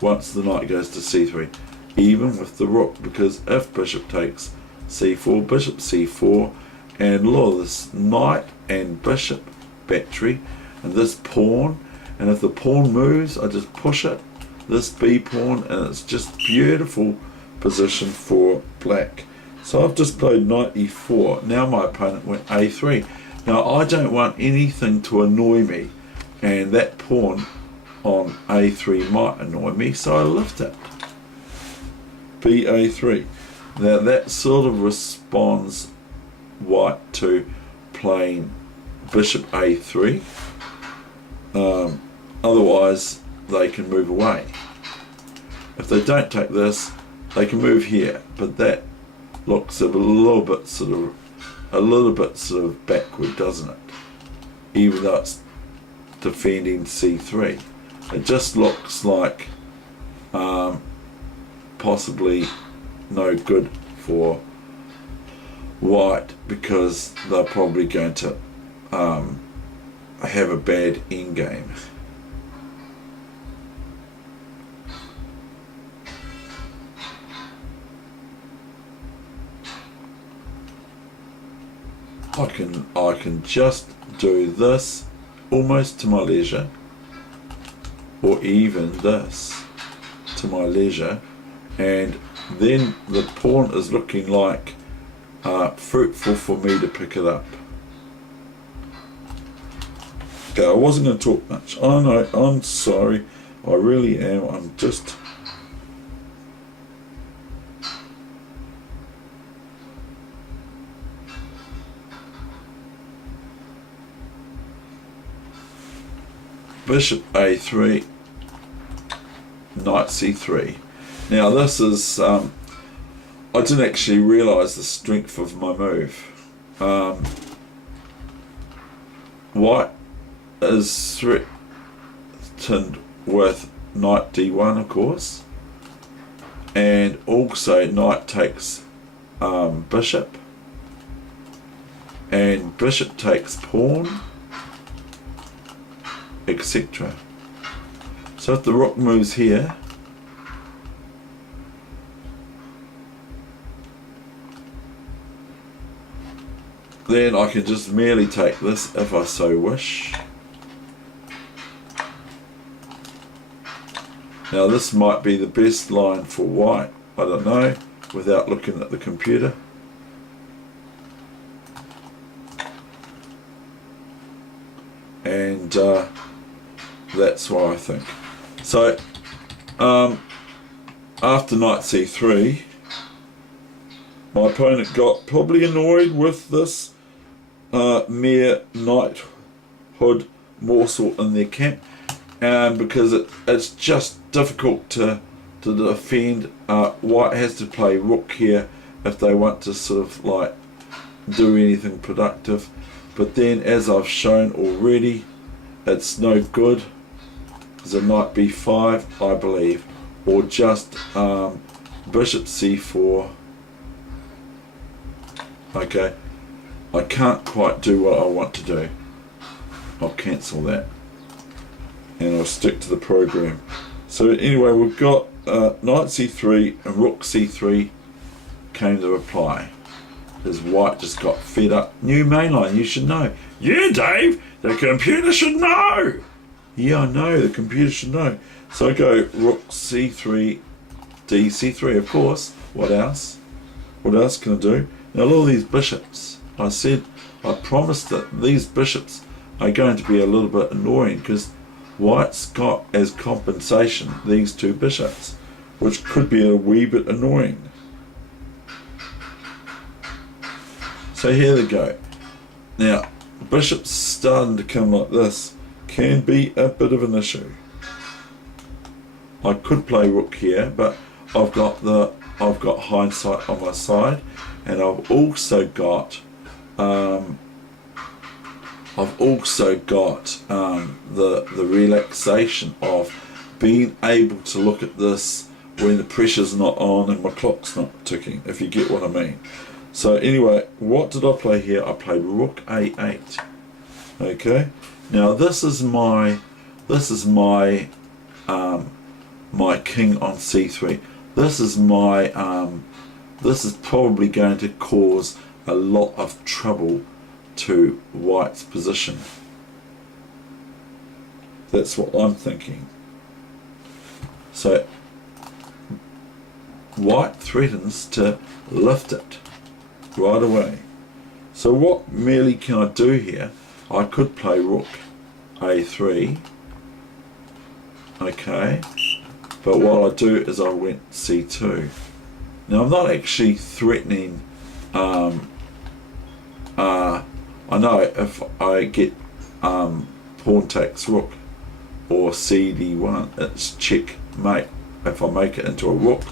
once the knight goes to c3, even with the rook, because if bishop takes c4, bishop c4, and look at this knight and bishop battery, and this pawn, and if the pawn moves, I just push it, this b pawn, and it's just beautiful position for black. So I've just played knight e4. Now my opponent went a3. Now I don't want anything to annoy me, and that pawn on a3 might annoy me, so I lift it. ba3. Now that sort of responds white to playing bishop a3. Otherwise they can move away. If they don't take this, they can move here, but that looks a little bit sort of backward, doesn't it? Even though it's defending c3, it just looks like possibly no good for white, because they're probably going to have a bad endgame. I can just do this almost to my leisure, or even this to my leisure, and then the pawn is looking like fruitful for me to pick it up. Okay, I wasn't going to talk much. I know, I'm sorry, I really am. I'm just bishop a3, knight c3. Now this is, I didn't actually realise the strength of my move. White is threatened with knight d1, of course, and also knight takes bishop, and bishop takes pawn, etc. So if the rook moves here, then I can just merely take this if I so wish. Now this might be the best line for white, I don't know, without looking at the computer. And that's what I think. So after knight c3, my opponent got probably annoyed with this mere knighthood morsel in their camp, because it's just difficult to defend. White has to play rook here if they want to sort of like do anything productive, but then as I've shown already, it's no good. There's a knight b5, I believe, or just bishop c4. Okay, I can't quite do what I want to do. I'll cancel that and I'll stick to the program. So anyway, we've got knight c3 and rook c3 came to reply, as white just got fed up. New mainline, you should know. Yeah, Dave, the computer should know. Yeah, I know, the computer should know. So I go rook c3, d3, of course. What else? What else can I do? Now look at these bishops. I promised that these bishops are going to be a little bit annoying, because white's got as compensation these two bishops, which could be a wee bit annoying. So here they go. Now, bishops starting to come like this can be a bit of an issue. I could play rook here, but I've got hindsight on my side, and I've also got I've also got the relaxation of being able to look at this when the pressure's not on and my clock's not ticking, if you get what I mean. So anyway, what did I play here? I played Rook A8. Okay, now this is my my king on C3. This is my this is probably going to cause a lot of trouble to White's position. That's what I'm thinking. So White threatens to lift it right away. So what merely can I do here? I could play Rook A3. Okay, but what I do is I went C2. Now I'm not actually threatening. I know if I get pawn takes rook or CD1, it's checkmate if I make it into a rook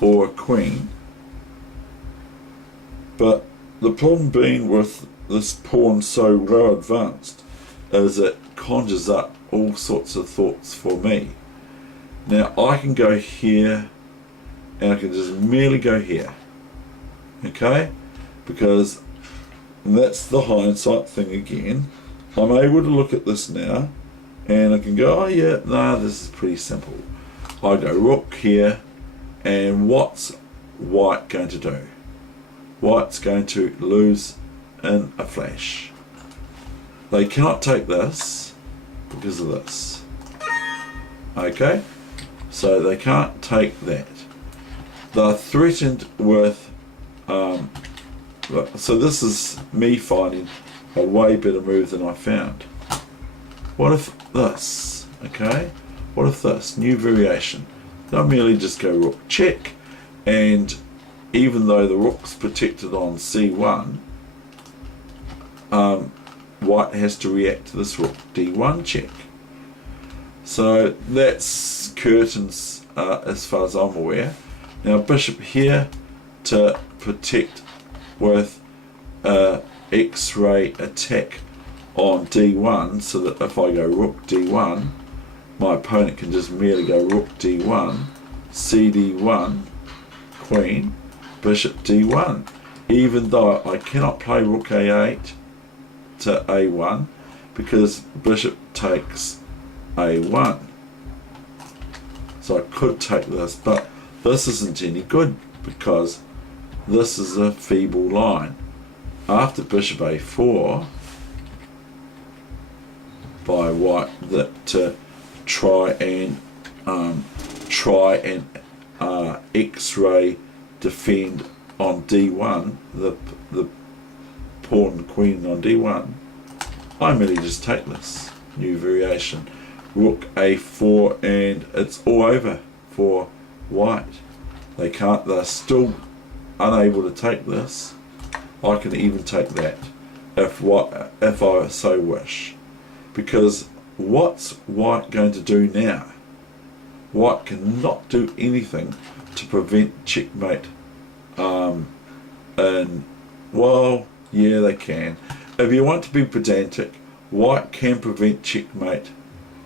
or a queen. But the problem being with this pawn so well advanced is it conjures up all sorts of thoughts for me. Now I can go here and I can just merely go here, okay, because that's the hindsight thing again. I'm able to look at this now and I can go, oh yeah, nah, this is pretty simple. I go rook here, and what's White going to do? White's going to lose in a flash. They cannot take this because of this. Okay, so they can't take that. They're threatened with so this is me finding a way better move than I found. What if this? Okay, what if this? New variation. They'll merely just go rook check, and even though the rook's protected on C1, White has to react to this rook D1 check. So that's curtains as far as I'm aware. Now bishop here to protect with X-ray attack on D1, so that if I go rook D1, my opponent can just merely go rook D1, CD1, queen, bishop D1, even though I cannot play rook A8 to A1 because bishop takes A1. So I could take this, but this isn't any good because this is a feeble line. After bishop A4 by White, that to try and X-ray defend on D1, the pawn and queen on D1, I merely just take this new variation, rook A4, and it's all over for White. They can't. They're still unable to take this. I can even take that if I so wish, because what's White going to do now? White cannot do anything to prevent checkmate. And well, yeah, they can. If you want to be pedantic, White can prevent checkmate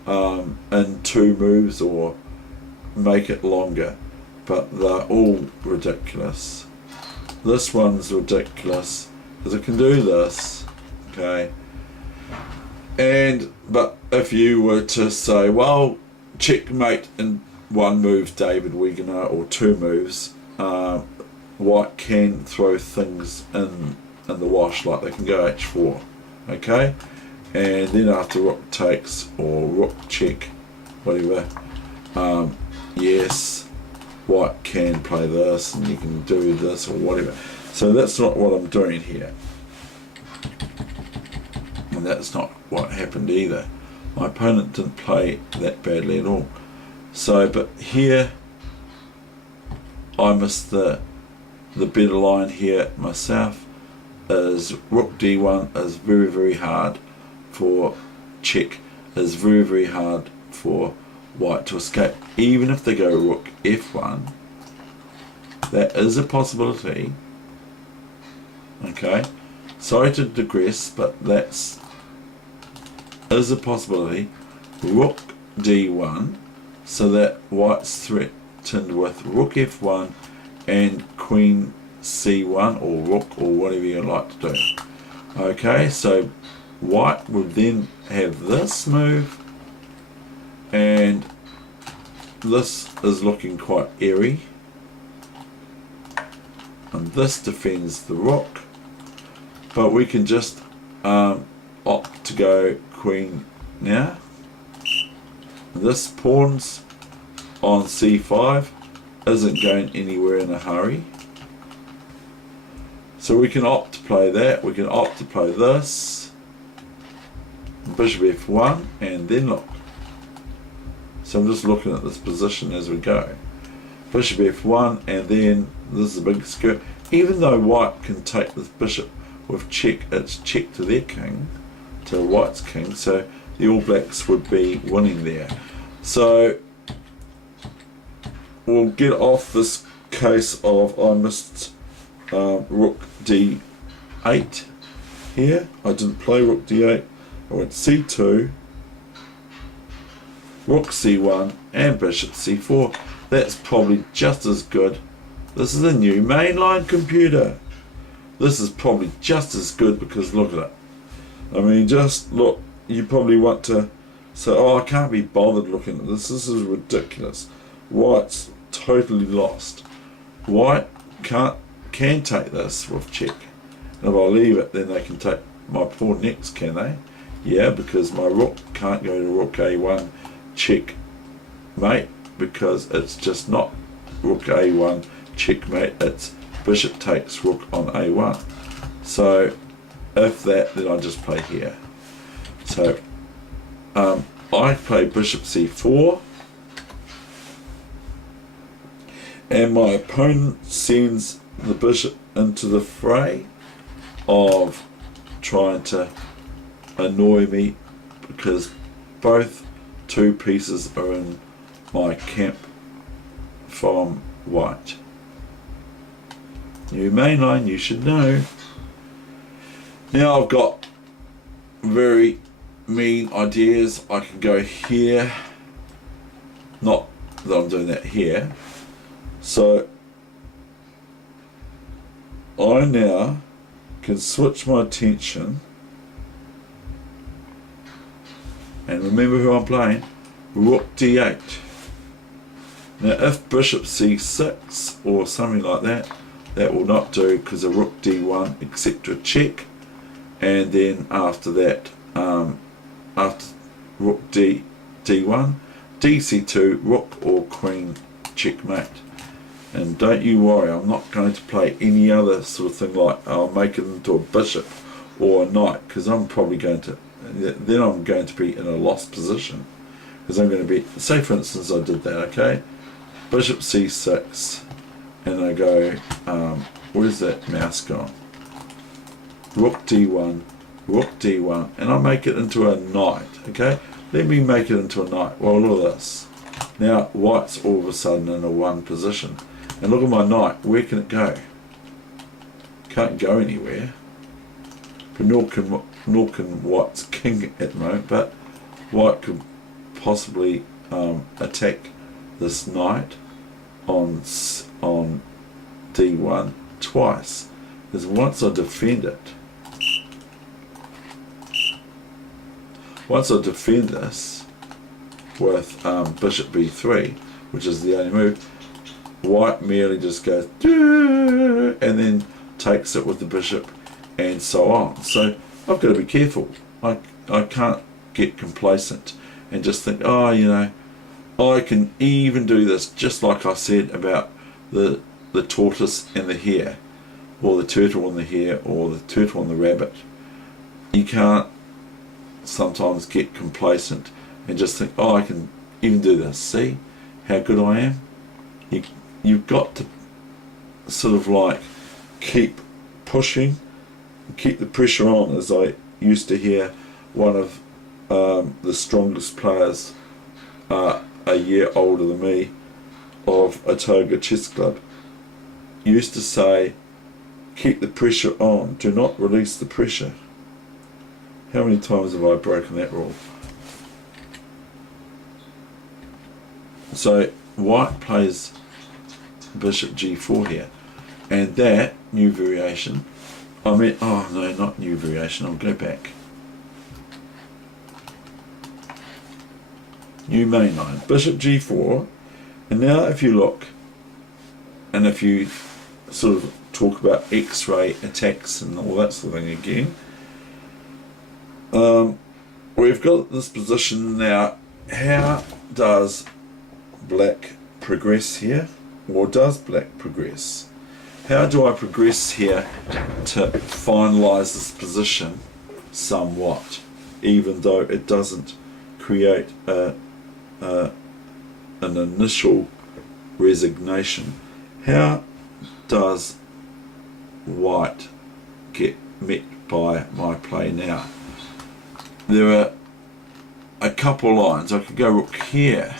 in 2 moves or make it longer, but they're all ridiculous. This one's ridiculous because it can do this, okay. But if you were to say, well, checkmate in 1 move, David Weegenaar, or 2 moves, White can throw things in the wash, like they can go H4, okay, and then after rook takes or rook check, whatever, yes, White can play this and you can do this or whatever. So that's not what I'm doing here, and that's not what happened either. My opponent didn't play that badly at all. So, but here I missed the better line here myself. Is rook D1 is very, very hard for check, is very, very hard for White to escape. Even if they go rook F1, that is a possibility. Okay, sorry to digress, but that's is a possibility rook d1, so that white's threatened with rook f1 and queen c1, or rook, or whatever you like to do. Okay, so white would then have this move, and this is looking quite airy, and this defends the rook, but we can just opt to go queen now. This pawns on c5 isn't going anywhere in a hurry, so we can opt to play that. We can opt to play this, bishop f1, and then look. So I'm just looking at this position as we go. Bishop f1, and then this is a big skirt. Even though white can take this bishop with check, it's check to their king, to white's king, so the All Blacks would be winning there. So we'll get off this case of I missed rook d8 here. I didn't play rook d8. I went c2, rook c1, and bishop c4. That's probably just as good. This is a new mainline computer. This is probably just as good, because look at it. I mean, just look. You probably want to say, oh, I can't be bothered looking at this. This is ridiculous. White's totally lost. White can take this with check. And if I leave it, then they can take my pawn next, can they? Yeah, because my rook can't go to rook a1 checkmate, because it's just not rook a1 checkmate, it's bishop takes rook on a1. So if that, then I just play here. So I play bishop c4, and my opponent sends the bishop into the fray of trying to annoy me, because both two pieces are in my camp from white. New mainline, you should know. Now I've got very mean ideas. I can go here, not that I'm doing that here. So I now can switch my attention, and remember who I'm playing, rook d8. Now if bishop c6 or something like that, that will not do, because a rook d1 etc check, and then after that, after rook d1, dc2, rook or queen checkmate. And don't you worry, I'm not going to play any other sort of thing like I'll make it into a bishop or a knight, because I'm probably going to, then I'm going to be in a lost position, because I'm going to be, say for instance I did that, okay, bishop c6, and I go, where's that mouse gone, rook d1, and I make it into a knight, okay, let me make it into a knight. Well, look at this, now white's all of a sudden in a 1 position, and look at my knight, where can it go? Can't go anywhere, but nor can white's king at the moment, but white could possibly attack this knight on d1 twice, because once I defend it, once I defend this with bishop b3, which is the only move, white merely just goes and then takes it with the bishop and so on. So I've got to be careful. I can't get complacent and just think, oh, you know, I can even do this, just like I said about the tortoise and the hare, or the turtle and the hare, or the turtle and the rabbit. You can't sometimes get complacent and just think, oh, I can even do this. See how good I am? You've got to sort of like keep pushing, keep the pressure on, as I used to hear one of the strongest players a year older than me of Otago Chess Club used to say, keep the pressure on, do not release the pressure. How many times have I broken that rule? So white plays bishop g4 here, and that new variation, oh no, not new variation, I'll go back. New main line, bishop g4, and now if you look, and if you sort of talk about X-ray attacks and all that sort of thing again, we've got this position now. How does black progress here, or does black progress? How do I progress here to finalize this position somewhat, even though it doesn't create an initial resignation? How does white get met by my play now? There are a couple lines. I could go rook here,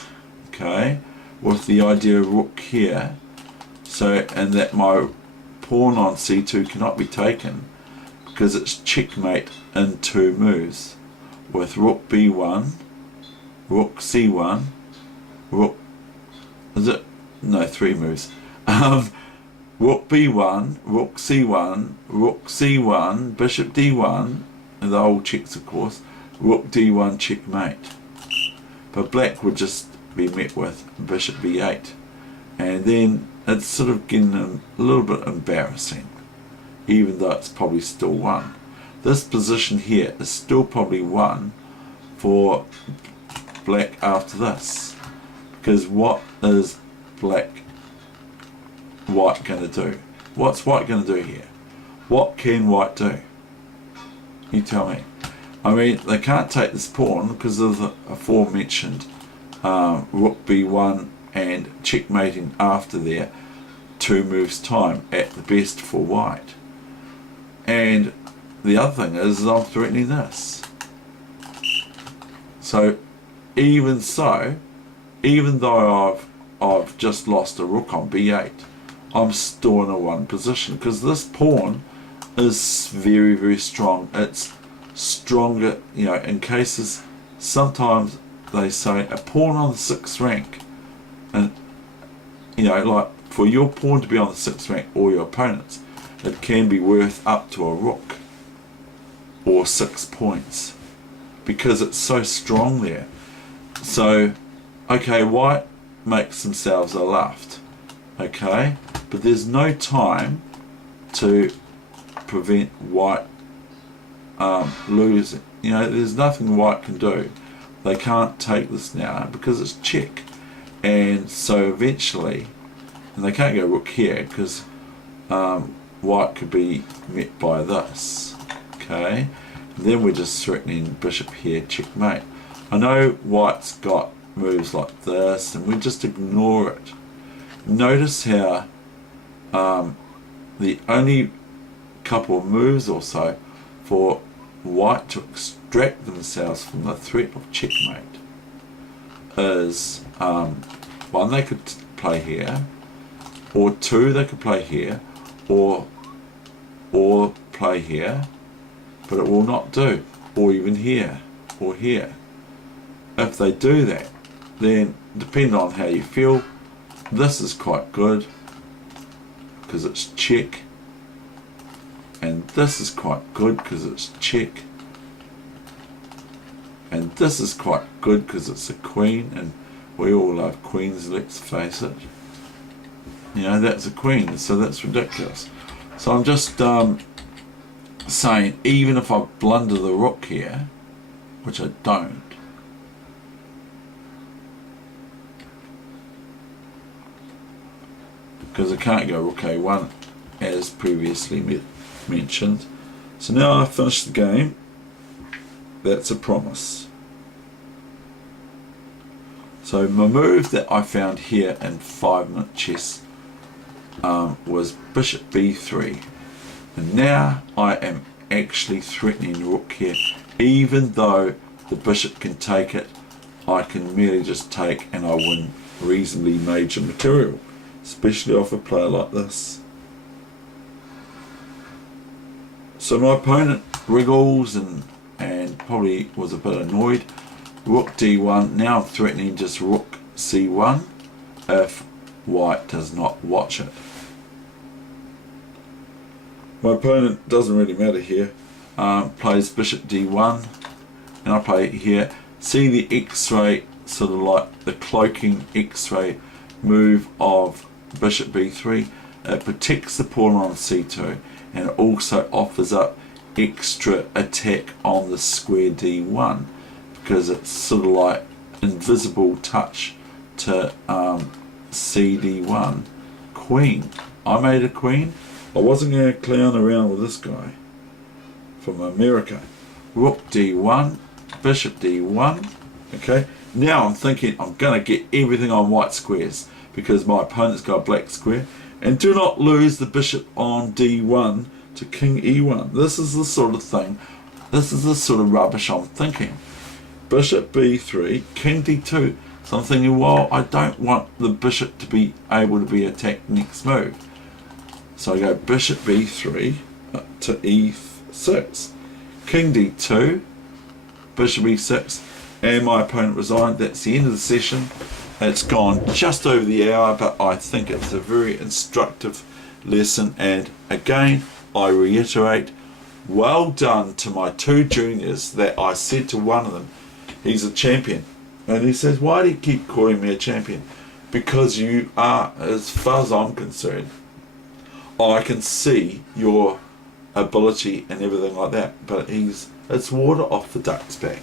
okay, with the idea of rook here, so, and that my pawn on c2 cannot be taken because it's checkmate in 2 moves, with rook b1, rook c1, rook, is it? No, 3 moves. Rook b1, rook c1, rook c1, bishop d1, and the old checks of course, rook d1 checkmate. But black would just be met with bishop b8, and then it's sort of getting a little bit embarrassing, even though it's probably still won. This position here is still probably won for black after this, because what is white going to do? What's white going to do here? What can white do? You tell me. I mean, they can't take this pawn because of the aforementioned rook b1 and checkmating after their 2 moves time at the best for white. And the other thing is I'm threatening this. So even though I've just lost a rook on b8, I'm still in a 1 position because this pawn is very, very strong. It's stronger, you know, in cases, sometimes they say a pawn on the 6th rank, and you know, like for your pawn to be on the 6th rank or your opponent's, it can be worth up to a rook or 6 points because it's so strong there. So okay, white makes themselves a left, okay, but there's no time to prevent white losing. You know, there's nothing white can do. They can't take this now because it's check, and so eventually, and they can't go rook here because white could be met by this, okay, and then we're just threatening bishop here, checkmate. I know white's got moves like this and we just ignore it. Notice how the only couple of moves or so for white to extract themselves from the threat of checkmate is one, they could play here, or 2, they could play here, or play here, but it will not do, or even here or here. If they do that, then depending on how you feel, this is quite good because it's check, and this is quite good because it's check, and this is quite good because it's a queen, and we all love queens, let's face it. You know, that's a queen, so that's ridiculous. So I'm just saying, even if I blunder the rook here, which I don't, because I can't go rook a1 as previously mentioned. So now I've finished the game. That's a promise. So my move that I found here in 5-minute chess was bishop b3, and now I am actually threatening the rook here. Even though the bishop can take it, I can merely just take and I win reasonably major material, especially off a player like this. So my opponent wriggles and and probably was a bit annoyed. Rook d1, now I'm threatening just rook c1 if white does not watch it. My opponent, doesn't really matter here, plays bishop d1, and I play here. See the x-ray, sort of like the cloaking x-ray move of bishop b3. It protects the pawn on c2 and it also offers up extra attack on the square d1 because it's sort of like invisible touch to cd1. Queen. I made a queen. I wasn't going to clown around with this guy from America. Rook d1, bishop d1. Okay, now I'm thinking I'm going to get everything on white squares because my opponent's got a black square. And do not lose the bishop on d1 to king e1. This is the sort of thing, this is the sort of rubbish I'm thinking. Bishop b3, king d2. So I'm thinking, well, I don't want the bishop to be able to be attacked next move. So I go bishop b3 to e6. King d2, bishop e6, and my opponent resigned. That's the end of the session. It's gone just over the hour, but I think it's a very instructive lesson. And again, I reiterate, well done to my two juniors that I said to one of them, he's a champion. And he says, why do you keep calling me a champion? Because you are, as far as I'm concerned, I can see your ability and everything like that. But it's water off the duck's back.